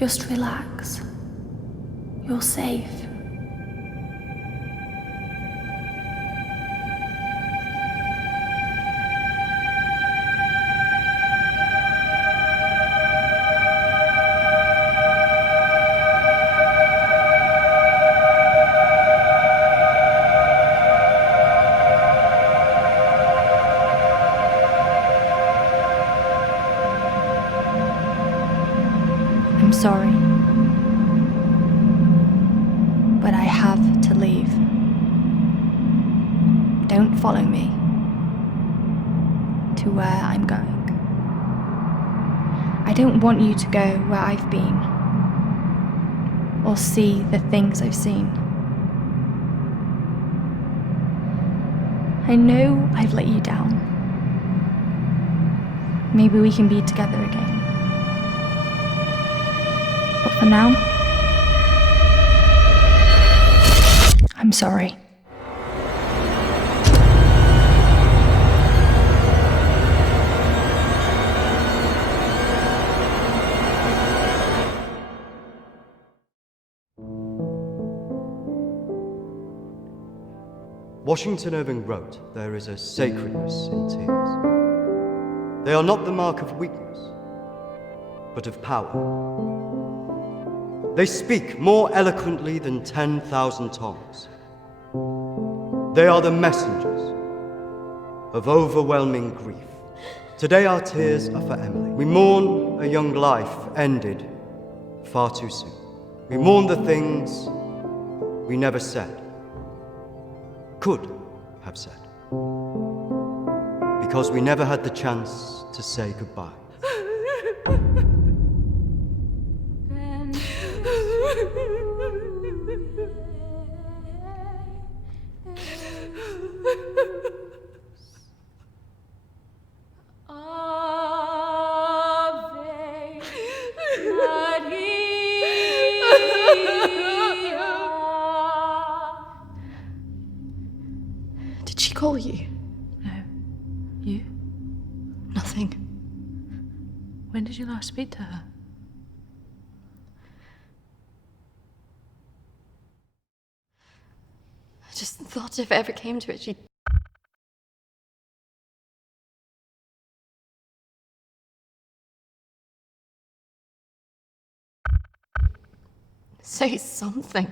Just relax. You're safe. I'm sorry, but I have to leave. Don't follow me to where I'm going. I don't want you to go where I've been or see the things I've seen. I know I've let you down. Maybe we can be together again. But for now, I'm sorry. Washington Irving wrote, "There is a sacredness in tears. They are not the mark of weakness, but of power. They speak more eloquently than 10,000 tongues. They are the messengers of overwhelming grief. Today our tears are for Emily. We mourn a young life ended far too soon. We mourn the things we never said, could have said, because we never had the chance to say goodbye. Did she call you? No. You? Nothing. When did you last speak to her? I just thought if it ever came to it, she'd... say something.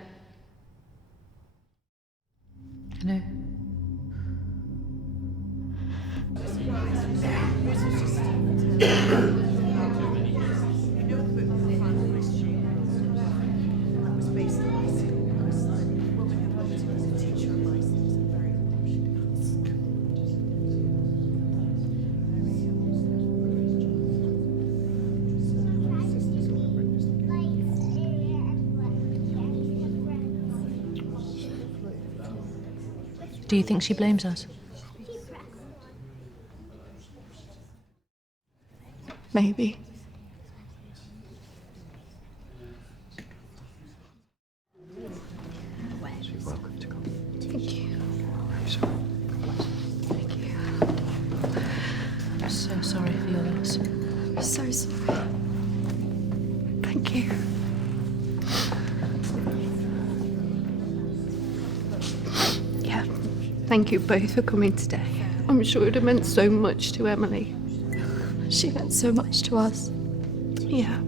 I know. Do you think she blames us? Maybe. You're welcome to come. Thank you. I'm sorry. Thank you. I'm so sorry for your loss. I'm so sorry. Thank you. Yeah. Thank you both for coming today. I'm sure it would have meant so much to Emily. She meant so much to us. Yeah.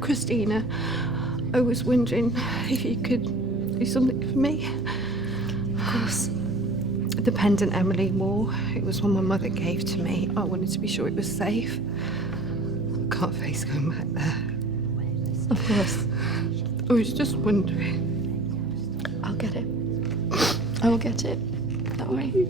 Christina, I was wondering if you could do something for me. Of course. The pendant Emily wore, it was one my mother gave to me. I wanted to be sure it was safe. I can't face going back there. Of course. I was just wondering. I'll get it. I will get it. Don't worry.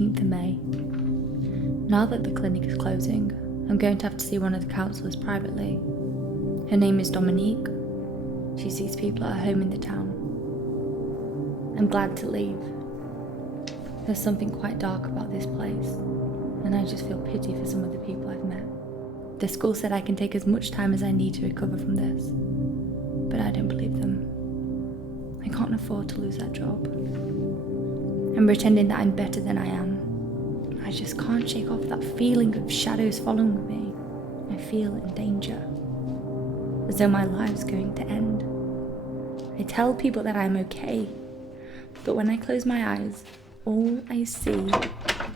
18th of May. Now that the clinic is closing, I'm going to have to see one of the counsellors privately. Her name is Dominique. She sees people at her home in the town. I'm glad to leave. There's something quite dark about this place, and I just feel pity for some of the people I've met. The school said I can take as much time as I need to recover from this, but I don't believe them. I can't afford to lose that job. I'm pretending that I'm better than I am. I just can't shake off that feeling of shadows following me. I feel in danger, as though my life's going to end. I tell people that I'm okay, but when I close my eyes, all I see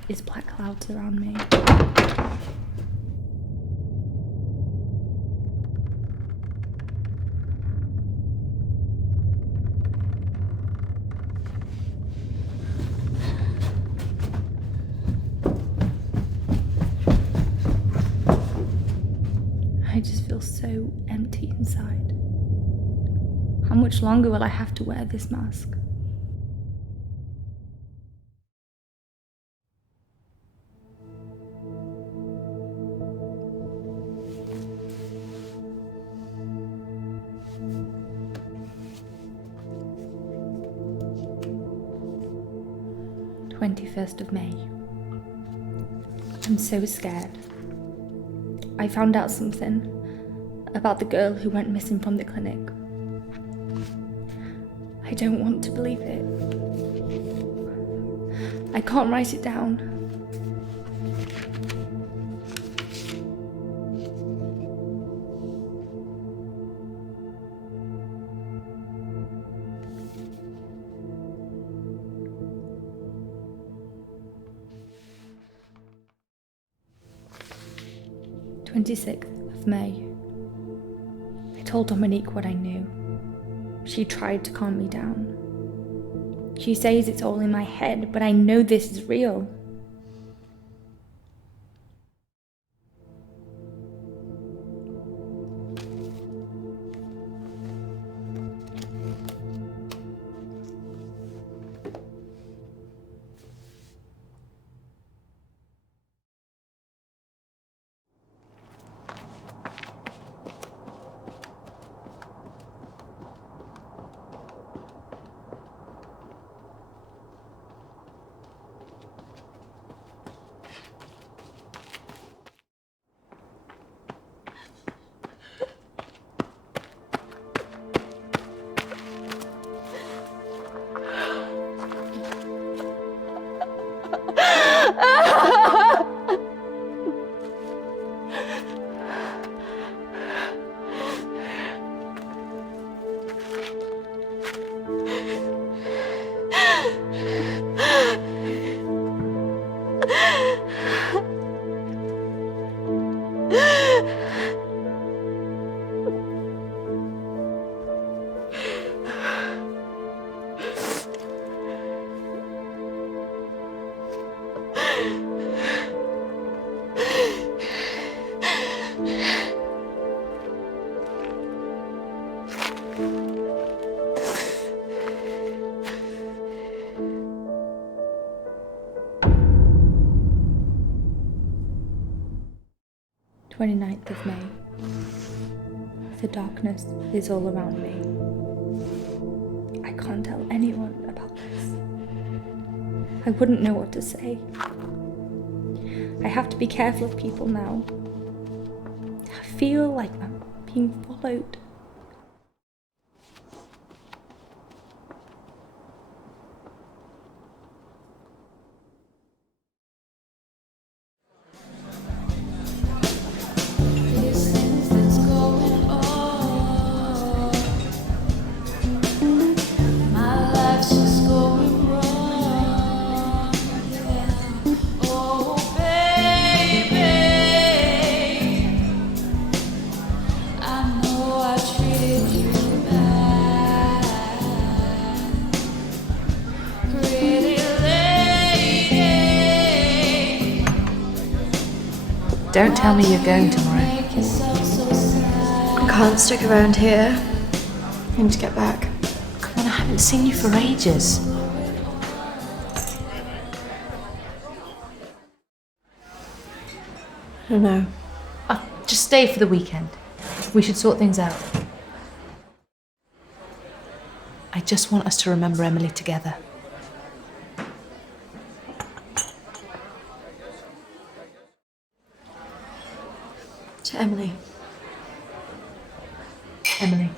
is black clouds around me. I just feel so empty inside. How much longer will I have to wear this mask? of May. I'm so scared. I found out something about the girl who went missing from the clinic. I don't want to believe it. I can't write it down. of May. I told Dominique what I knew. She tried to calm me down. She says it's all in my head, but I know this is real. of May. The darkness is all around me. I can't tell anyone about this. I wouldn't know what to say. I have to be careful of people now. I feel like I'm being followed. Don't tell me you're going tomorrow. I can't stick around here. I need to get back. Come on, I haven't seen you for ages. I don't know. Just stay for the weekend. We should sort things out. I just want us to remember Emily together. To Emily. Emily.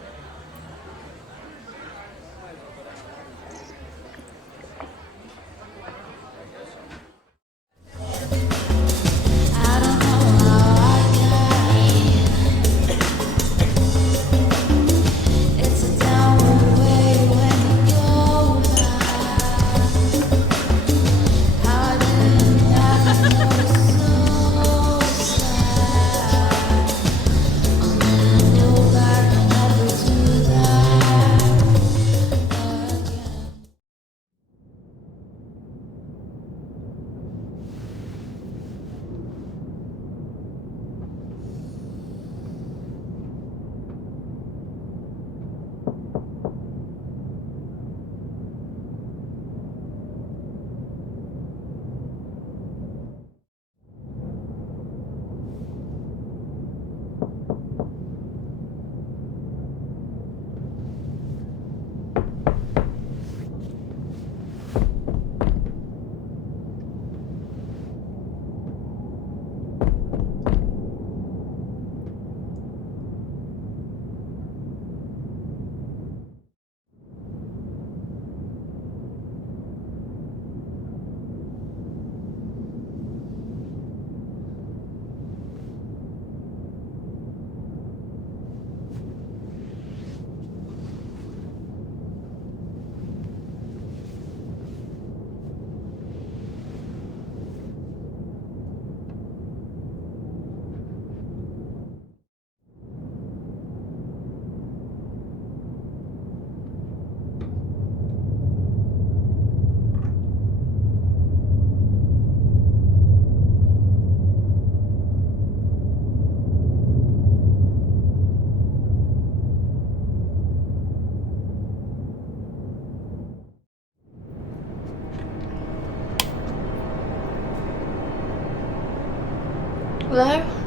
Hello?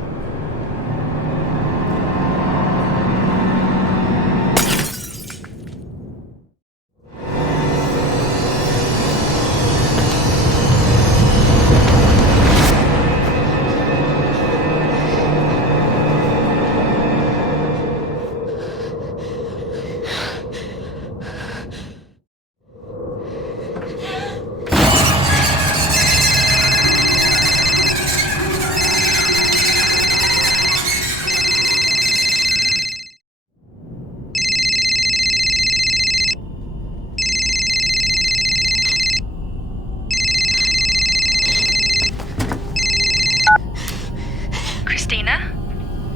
Christina?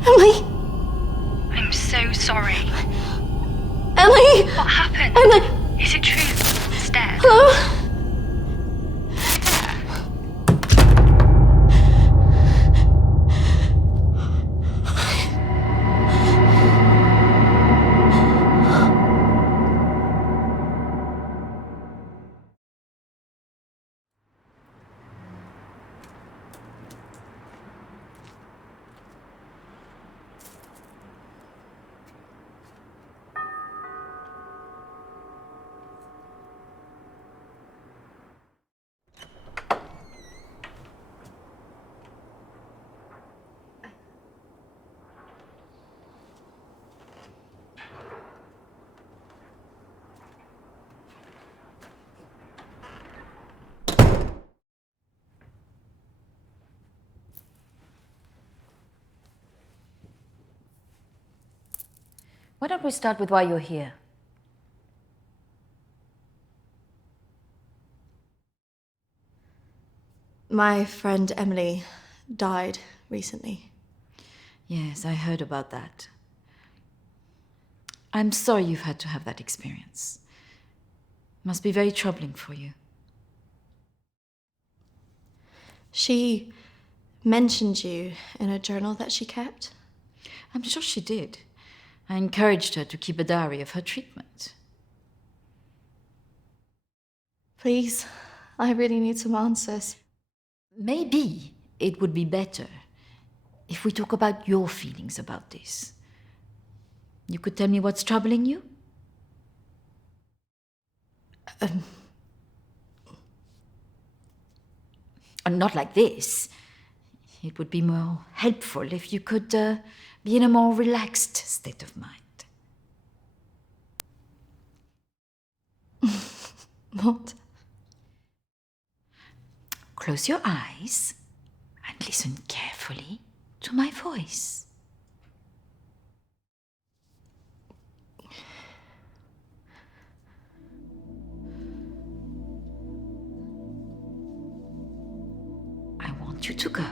Emily! I'm so sorry. Emily! What happened? Emily! Is it true? Stairs? Hello? Why don't we start with why you're here? My friend Emily died recently. Yes, I heard about that. I'm sorry you've had to have that experience. Must be very troubling for you. She mentioned you in a journal that she kept. I'm sure she did. I encouraged her to keep a diary of her treatment. Please, I really need some answers. Maybe it would be better if we talk about your feelings about this, you could tell me what's troubling you? Not like this. It would be more helpful if you could be in a more relaxed state of mind. What? Close your eyes and listen carefully to my voice. I want you to go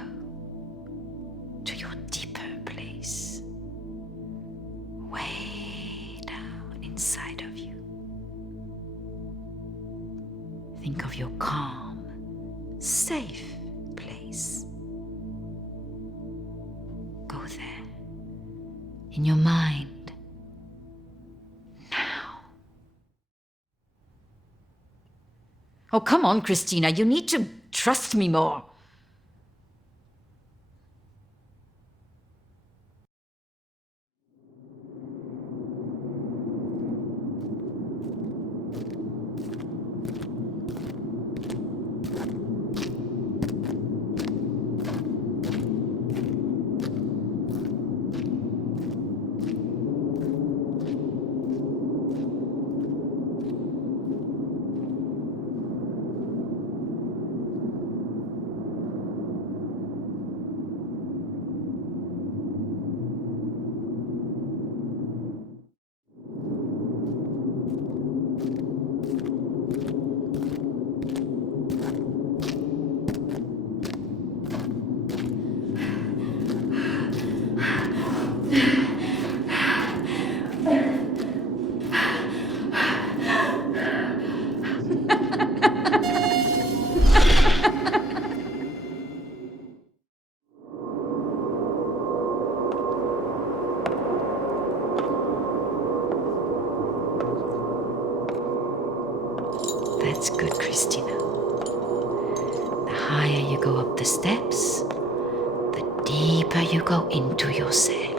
to your deeper place, way down inside of you. Think of your calm, safe place. Go there, in your mind, now. Oh, come on, Christina, you need to trust me more. That's good, Christina. The higher you go up the steps, the deeper you go into yourself.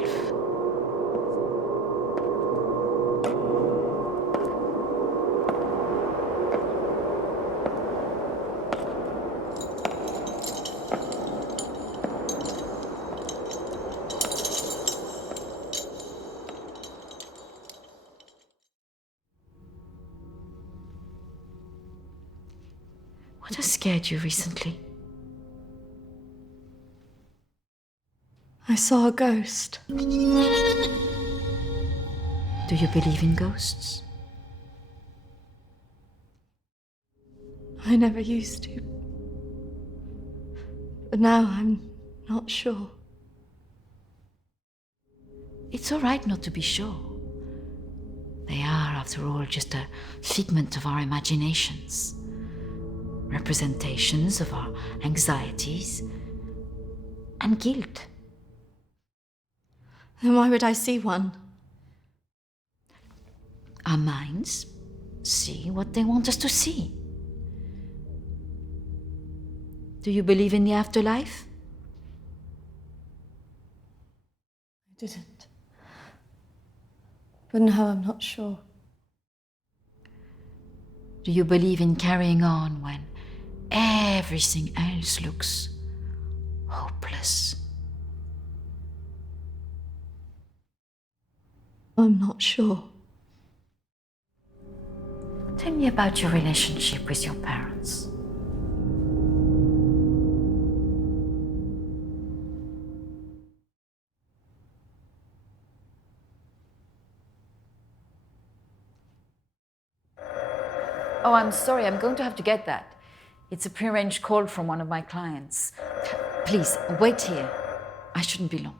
What has scared you recently? I saw a ghost. Do you believe in ghosts? I never used to. But now I'm not sure. It's all right not to be sure. They are, after all, just a figment of our imaginations. Representations of our anxieties and guilt. Then why would I see one? Our minds see what they want us to see. Do you believe in the afterlife? I didn't. But now I'm not sure. Do you believe in carrying on when everything else looks hopeless? I'm not sure. Tell me about your relationship with your parents. Oh, I'm sorry, I'm going to have to get that. It's a prearranged call from one of my clients. Please, wait here. I shouldn't be long.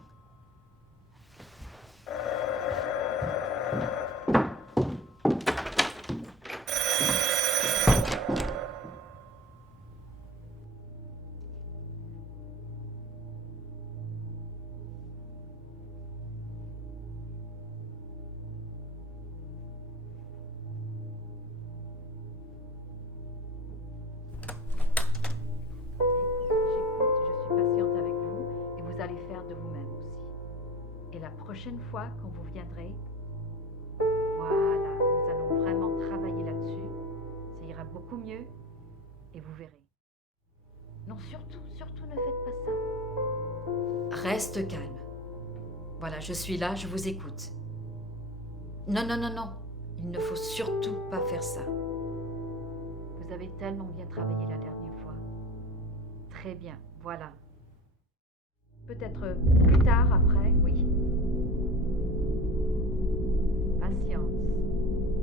Patiente avec vous et vous allez faire garde de vous-même aussi. Et la prochaine fois, quand vous viendrez, voilà, nous allons vraiment travailler là-dessus. Ça ira beaucoup mieux et vous verrez. Non, surtout, surtout ne faites pas ça. Reste calme. Voilà, je suis là, je vous écoute. Non, non, non, non. Il ne faut surtout pas faire ça. Vous avez tellement bien travaillé la dernière fois. Très bien, voilà. Peut-être plus tard, après, oui. Patience.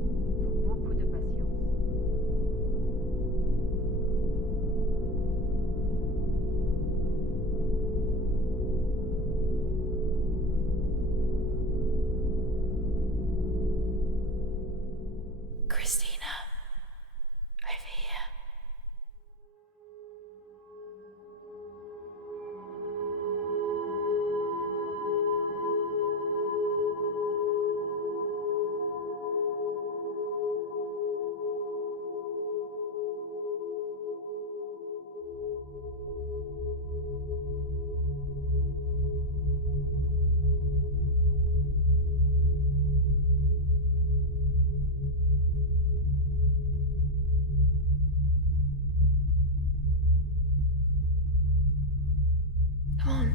Il faut beaucoup de patience. Christina, over here. Come on.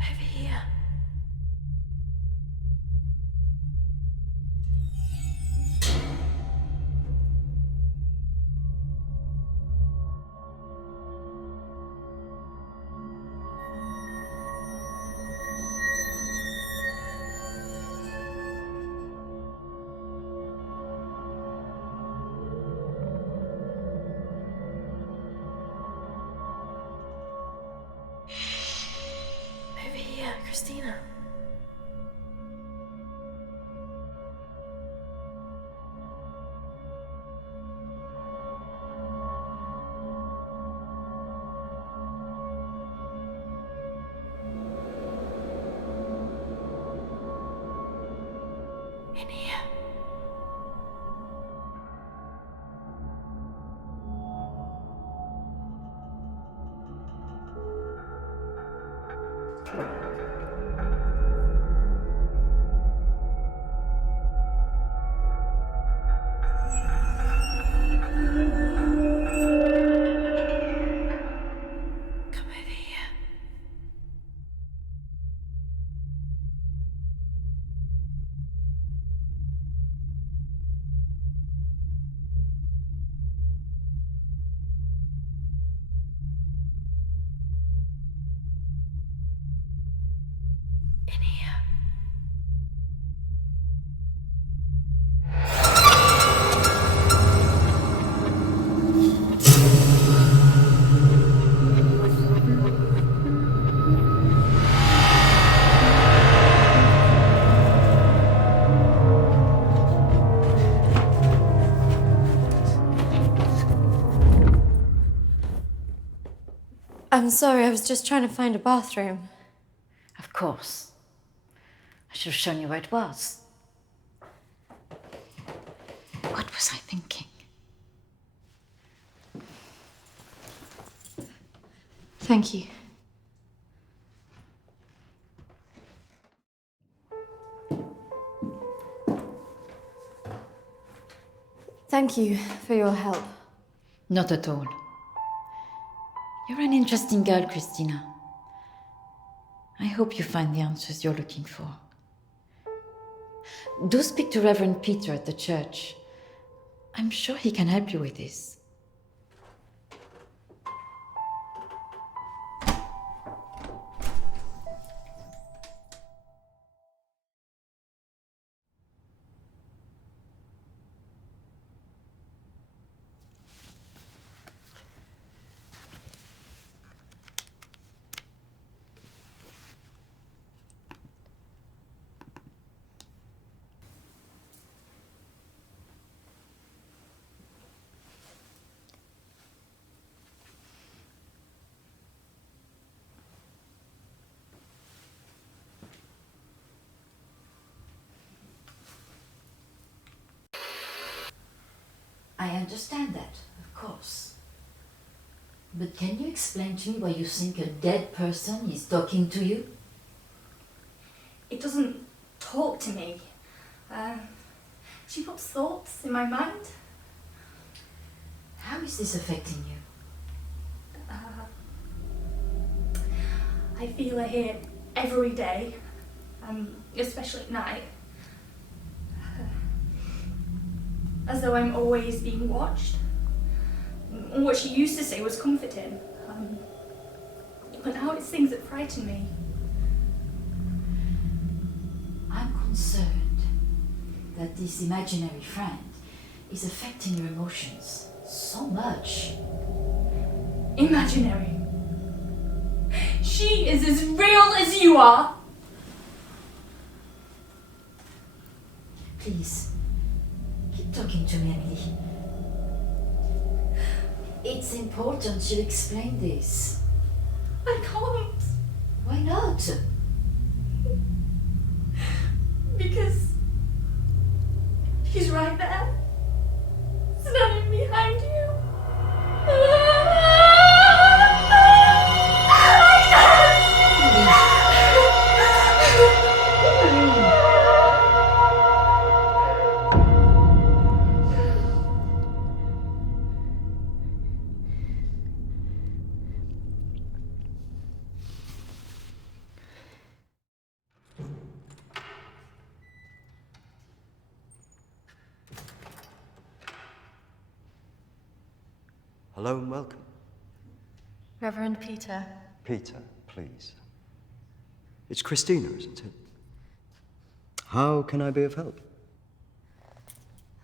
Over here. Over here, Christina. In here. Come over here. In here. I'm sorry, I was just trying to find a bathroom. Of course. I should have shown you where it was. What was I thinking? Thank you. Thank you for your help. Not at all. You're an interesting girl, Christina. I hope you find the answers you're looking for. Do speak to Reverend Peter at the church. I'm sure he can help you with this. I understand that, of course. But can you explain to me why you think a dead person is talking to you? It doesn't talk to me. She puts thoughts in my mind. How is this affecting you? I feel her here every day, especially at night. As though I'm always being watched. What she used to say was comforting. But now it's things that frighten me. I'm concerned that this imaginary friend is affecting your emotions so much. Imaginary. She is as real as you are. Please, keep talking to me, Emily. It's important you explain this. I can't. Why not? Because she's right there, standing behind you. Hello and welcome. Reverend Peter. Peter, please. It's Christina, isn't it? How can I be of help?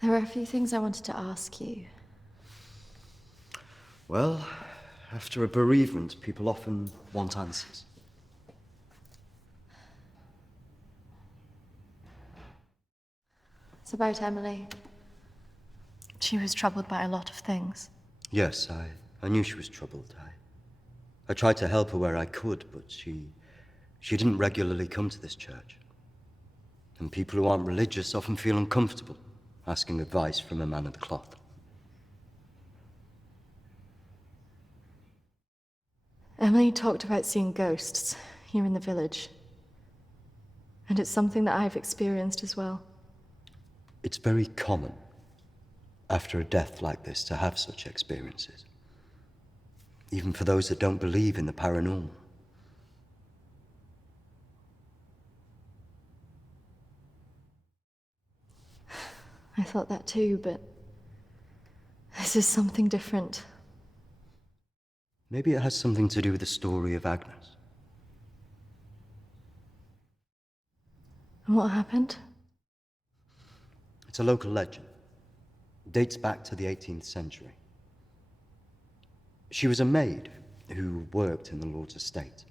There were a few things I wanted to ask you. Well, after a bereavement, people often want answers. It's about Emily. She was troubled by a lot of things. Yes, I knew she was troubled. I tried to help her where I could, but she didn't regularly come to this church. And people who aren't religious often feel uncomfortable asking advice from a man of the cloth. Emily talked about seeing ghosts here in the village. And it's something that I've experienced as well. It's very common after a death like this to have such experiences, even for those that don't believe in the paranormal. I thought that too, but this is something different. Maybe it has something to do with the story of Agnes. And what happened? It's a local legend. It dates back to the 18th century. She was a maid who worked in the Lord's estate.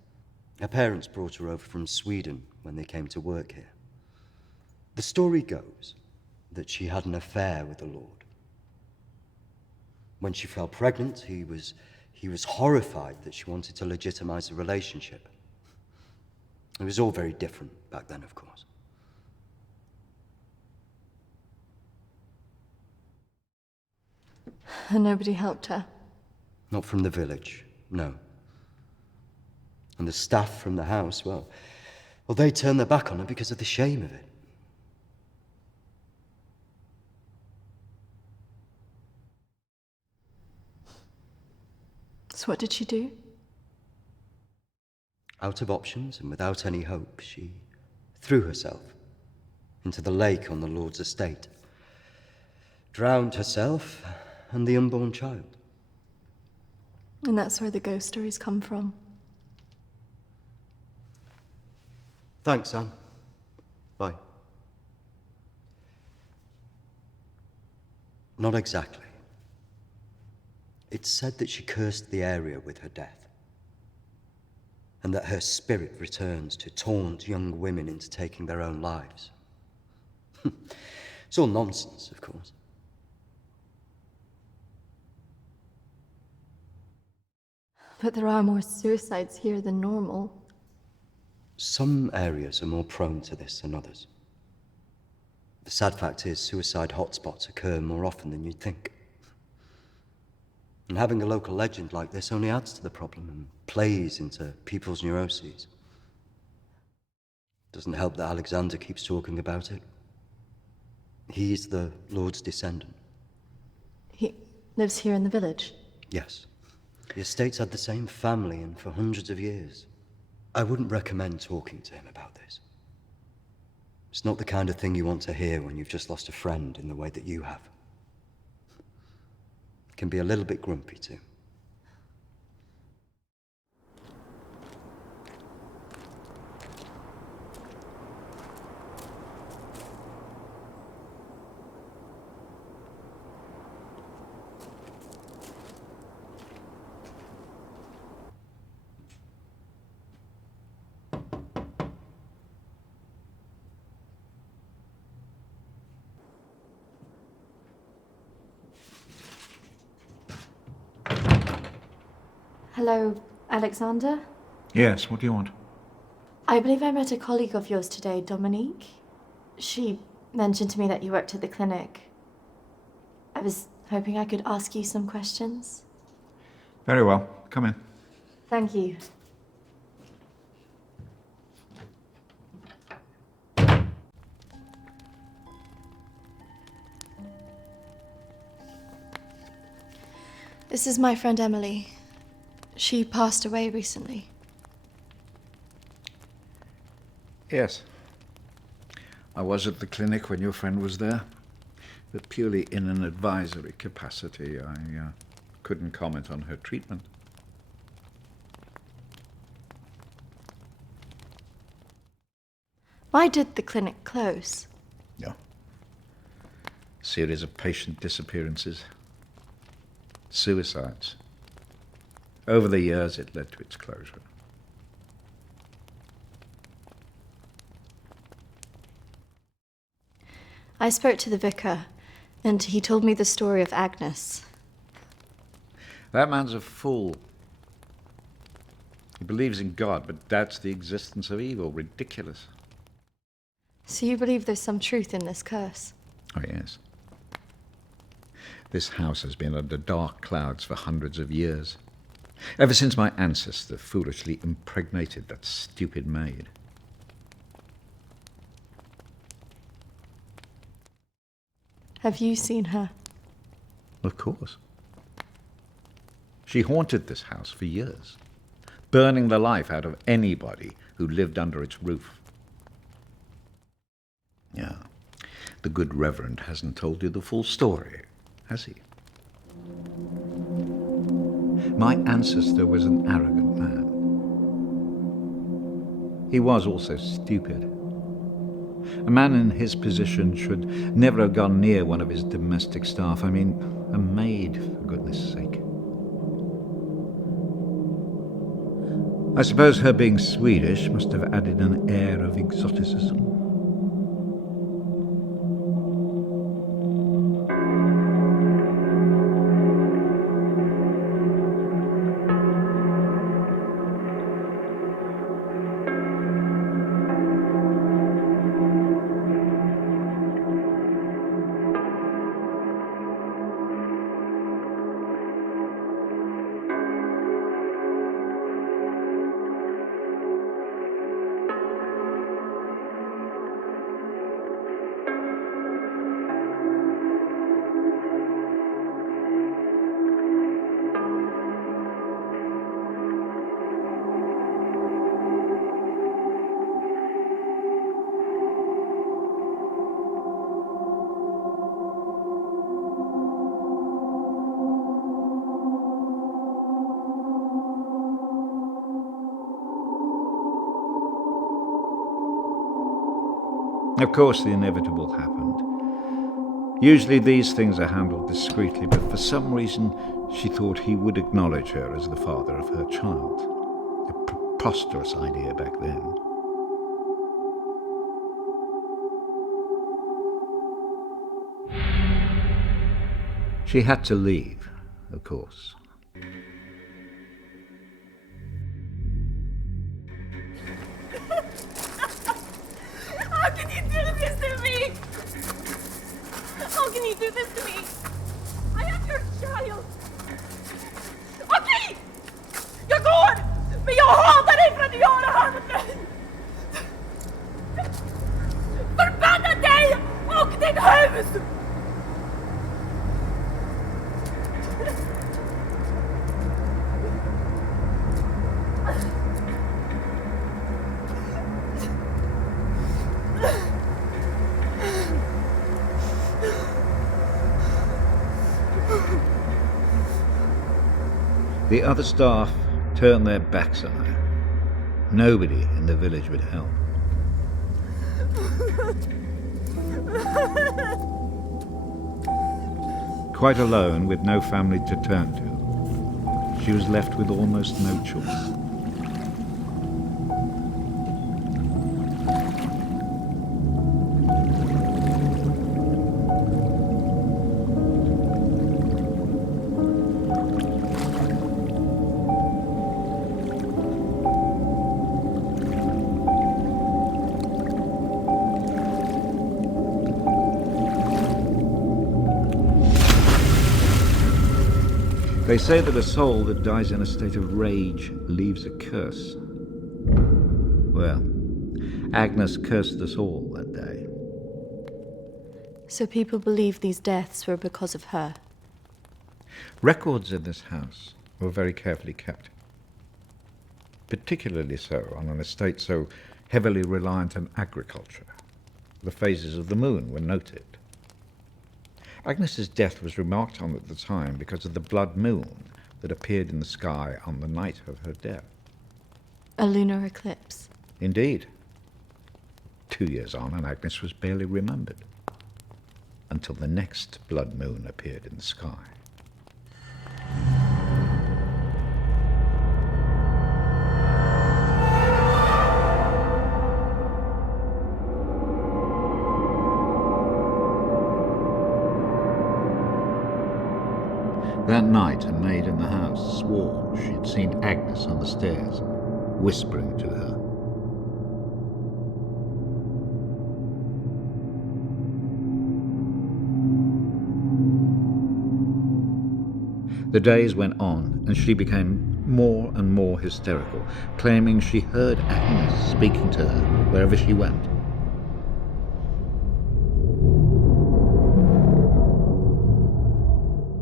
Her parents brought her over from Sweden when they came to work here. The story goes that she had an affair with the Lord. When she fell pregnant, he was horrified that she wanted to legitimize the relationship. It was all very different back then, of course. And nobody helped her. Not from the village, no. And the staff from the house, well, they turned their back on her because of the shame of it. So what did she do? Out of options and without any hope, she threw herself into the lake on the Lord's estate, drowned herself and the unborn child. And that's where the ghost stories come from. Thanks, Anne. Bye. Not exactly. It's said that she cursed the area with her death, and that her spirit returns to taunt young women into taking their own lives. It's all nonsense, of course. But there are more suicides here than normal. Some areas are more prone to this than others. The sad fact is, suicide hotspots occur more often than you'd think. And having a local legend like this only adds to the problem and plays into people's neuroses. Doesn't help that Alexander keeps talking about it. He's the Lord's descendant. He lives here in the village? Yes. The estate's had the same family and for hundreds of years. I wouldn't recommend talking to him about this. It's not the kind of thing you want to hear when you've just lost a friend in the way that you have. It can be a little bit grumpy too. Hello, Alexander? Yes, what do you want? I believe I met a colleague of yours today, Dominique. She mentioned to me that you worked at the clinic. I was hoping I could ask you some questions. Very well. Come in. Thank you. This is my friend Emily. She passed away recently. Yes. I was at the clinic when your friend was there, but purely in an advisory capacity. I couldn't comment on her treatment. Why did the clinic close? No. Series of patient disappearances. Suicides. Over the years, it led to its closure. I spoke to the vicar, and he told me the story of Agnes. That man's a fool. He believes in God, but doubts the existence of evil. Ridiculous. So you believe there's some truth in this curse? Oh, yes. This house has been under dark clouds for hundreds of years. Ever since my ancestor foolishly impregnated that stupid maid. Have you seen her? Of course. She haunted this house for years, burning the life out of anybody who lived under its roof. Yeah, the good Reverend hasn't told you the full story, has he? My ancestor was an arrogant man. He was also stupid. A man in his position should never have gone near one of his domestic staff. I mean, a maid, for goodness sake. I suppose her being Swedish must have added an air of exoticism. Of course, the inevitable happened. Usually these things are handled discreetly, but for some reason she thought he would acknowledge her as the father of her child. A preposterous idea back then. She had to leave, of course. How can you do this to me? How can you do this to me? I am your child. kan göra här med mig? Förbanna dig och ditt hus! The other staff turned their backs on her. Nobody in the village would help. Quite alone, with no family to turn to, she was left with almost no choice. They say that a soul that dies in a state of rage leaves a curse. Well, Agnes cursed us all that day. So people believe these deaths were because of her. Records in this house were very carefully kept. Particularly so on an estate so heavily reliant on agriculture. The phases of the moon were noted. Agnes's death was remarked on at the time because of the blood moon that appeared in the sky on the night of her death. A lunar eclipse. Indeed. 2 years on, and Agnes was barely remembered, until the next blood moon appeared in the sky. That night, a maid in the house swore she'd seen Agnes on the stairs, whispering to her. The days went on, and she became more and more hysterical, claiming she heard Agnes speaking to her wherever she went.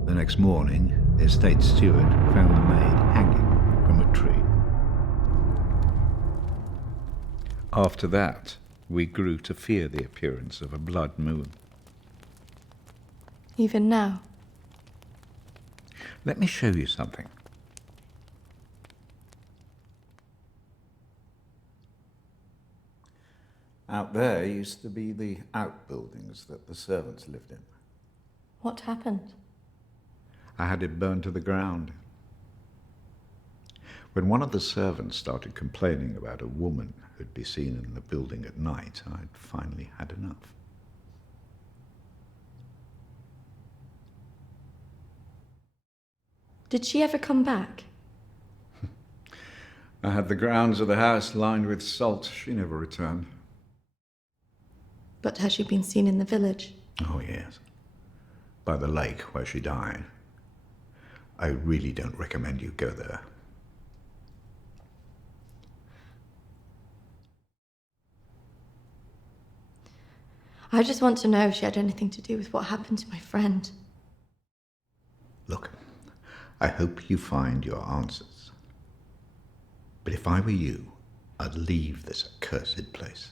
The next morning, the estate steward found the maid hanging from a tree. After that, we grew to fear the appearance of a blood moon. Even now. Let me show you something. Out there used to be the outbuildings that the servants lived in. What happened? I had it burned to the ground. When one of the servants started complaining about a woman who'd be seen in the building at night, I'd finally had enough. Did she ever come back? I had the grounds of the house lined with salt. She never returned. But has she been seen in the village? Oh, yes. By the lake where she died. I really don't recommend you go there. I just want to know if she had anything to do with what happened to my friend. Look, I hope you find your answers. But if I were you, I'd leave this accursed place.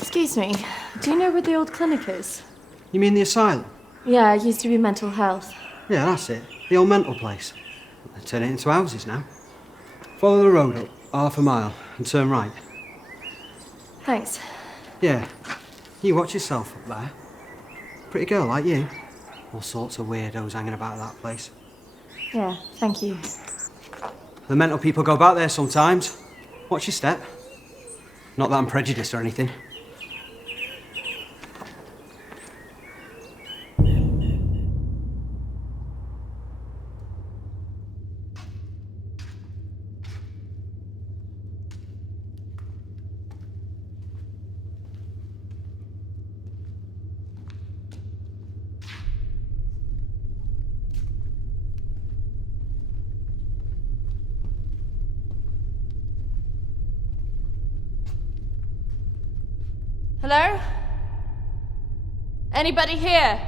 Excuse me, do you know where the old clinic is? You mean the asylum? Yeah, it used to be mental health. Yeah, that's it. The old mental place. They turn it into houses now. Follow the road up, half a mile, and turn right. Thanks. Yeah. You watch yourself up there. Pretty girl like you. All sorts of weirdos hanging about that place. Yeah, thank you. The mental people go back there sometimes. Watch your step. Not that I'm prejudiced or anything. Hello? Anybody here?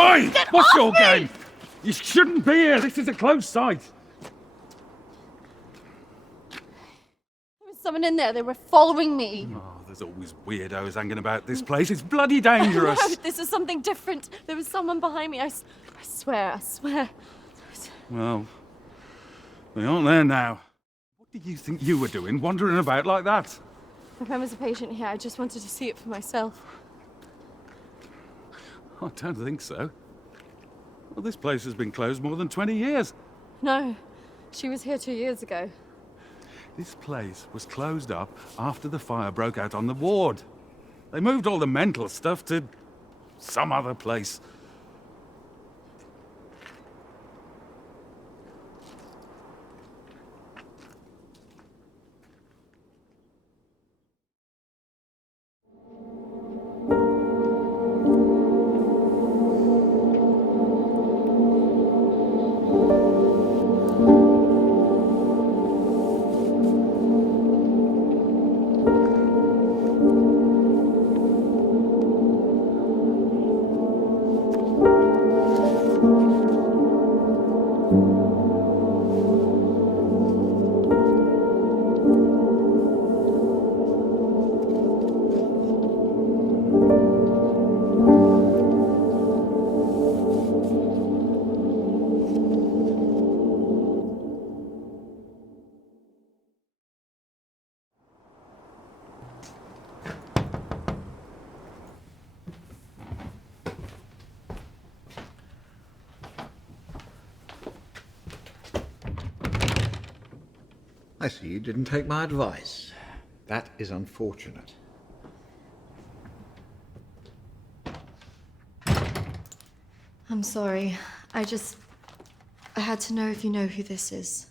Oi! What's your game? You shouldn't be here. This is a closed site. someone in there. They were following me. Oh, there's always weirdos hanging about this place. It's bloody dangerous. No, this is something different. There was someone behind me. I swear. Well, they aren't there now. What did you think you were doing, wandering about like that? My friend was a patient here. I just wanted to see it for myself. I don't think so. Well, this place has been closed more than 20 years. No, she was here 2 years ago. This place was closed up after the fire broke out on the ward. They moved all the mental stuff to some other place. I see you didn't take my advice. That is unfortunate. I'm sorry. I had to know if you know who this is.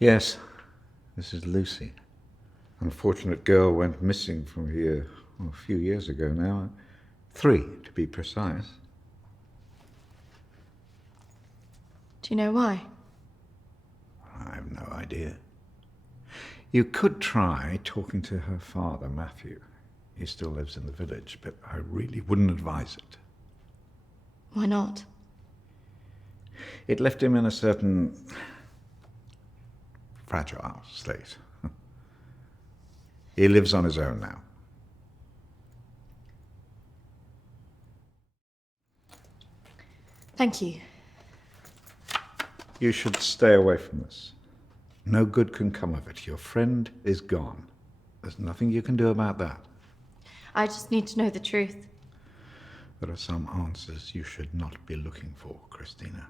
Yes, this is Lucy. Unfortunate girl went missing from here a few years ago now. 3, to be precise. Do you know why? I have no idea. You could try talking to her father, Matthew. He still lives in the village, but I really wouldn't advise it. Why not? It left him in a certain fragile state. He lives on his own now. Thank you. You should stay away from this. No good can come of it. Your friend is gone. There's nothing you can do about that. I just need to know the truth. There are some answers you should not be looking for, Christina.